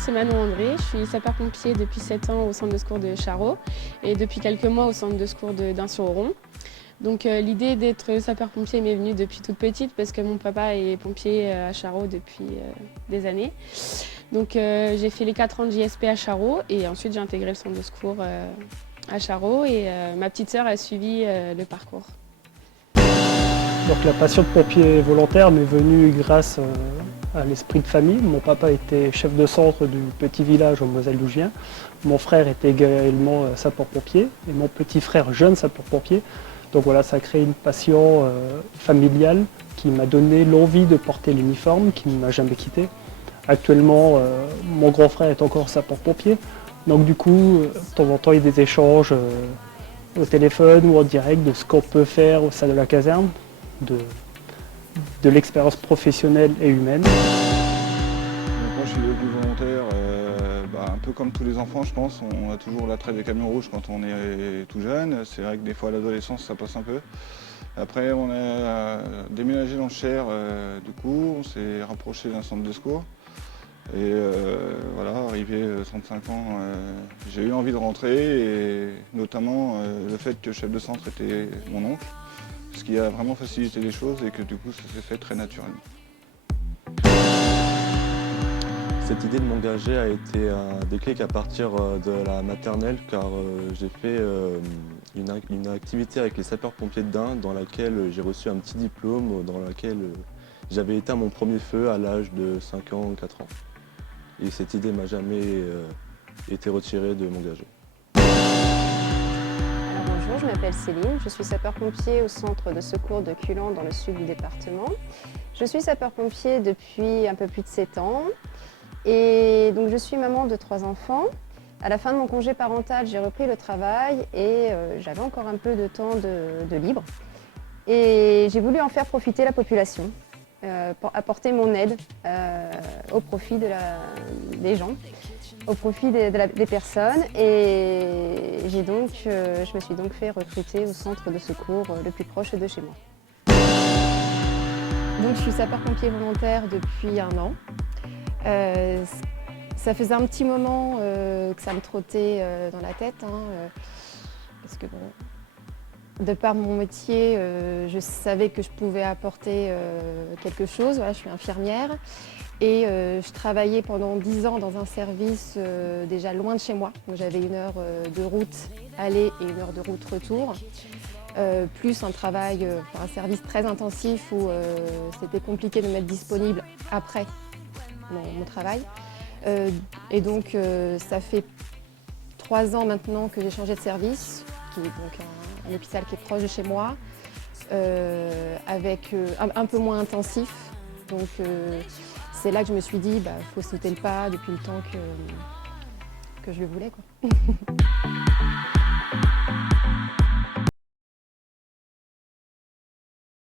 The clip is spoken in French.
c'est Manon André, je suis sapeur-pompier depuis 7 ans au centre de secours de Charroux et depuis quelques mois au centre de secours de Dun-sur-Oron. Donc l'idée d'être sapeur-pompier m'est venue depuis toute petite parce que mon papa est pompier à Charroux depuis des années. Donc j'ai fait les 4 ans de JSP à Charroux et ensuite j'ai intégré le centre de secours à Charroux et ma petite sœur a suivi le parcours. Donc la passion de pompier volontaire m'est venue grâce à l'esprit de famille. Mon papa était chef de centre du petit village au Moselle-Lougien. Mon frère était également sapeur-pompier et mon petit frère jeune sapeur-pompier. Donc voilà, ça a créé une passion familiale qui m'a donné l'envie de porter l'uniforme, qui ne m'a jamais quitté. Actuellement, mon grand frère est encore sapeur-pompier. Donc du coup, de temps en temps, il y a des échanges au téléphone ou en direct de ce qu'on peut faire au sein de la caserne, de l'expérience professionnelle et humaine. Moi je suis devenu volontaire, un peu comme tous les enfants je pense, on a toujours l'attrait des camions rouges quand on est tout jeune. C'est vrai que des fois à l'adolescence ça passe un peu. Après on a déménagé dans le Cher, du coup on s'est rapproché d'un centre de secours. Et voilà, arrivé 35 ans, j'ai eu envie de rentrer et notamment le fait que le chef de centre était mon oncle, ce qui a vraiment facilité les choses et que du coup ça s'est fait très naturellement. Cette idée de m'engager a été un déclic à partir de la maternelle car j'ai fait une activité avec les sapeurs-pompiers de Dun dans laquelle j'ai reçu un petit diplôme dans laquelle j'avais éteint mon premier feu à l'âge de 5 ans ou 4 ans. Et cette idée m'a jamais été retirée de m'engager. Bonjour, je m'appelle Céline, je suis sapeur-pompier au centre de secours de Culan dans le sud du département. Je suis sapeur-pompier depuis un peu plus de 7 ans et donc je suis maman de 3 enfants. À la fin de mon congé parental, j'ai repris le travail et j'avais encore un peu de temps de libre. Et j'ai voulu en faire profiter la population, pour apporter mon aide au profit des gens, au profit des personnes. Et je me suis donc fait recruter au centre de secours le plus proche de chez moi. Donc je suis sapeur-pompier volontaire depuis 1 an. Ça faisait un petit moment que ça me trottait dans la tête, parce que bon, de par mon métier, je savais que je pouvais apporter quelque chose. Voilà, je suis infirmière et je travaillais pendant 10 ans dans un service déjà loin de chez moi. J'avais 1 heure de route aller et 1 heure de route retour, plus un travail, un service très intensif où c'était compliqué de m'être disponible après mon travail. Et donc ça fait 3 ans maintenant que j'ai changé de service, qui est donc un hôpital qui est proche de chez moi, avec un peu moins intensif. Donc c'est là que je me suis dit, faut sauter le pas depuis le temps que je le voulais, quoi.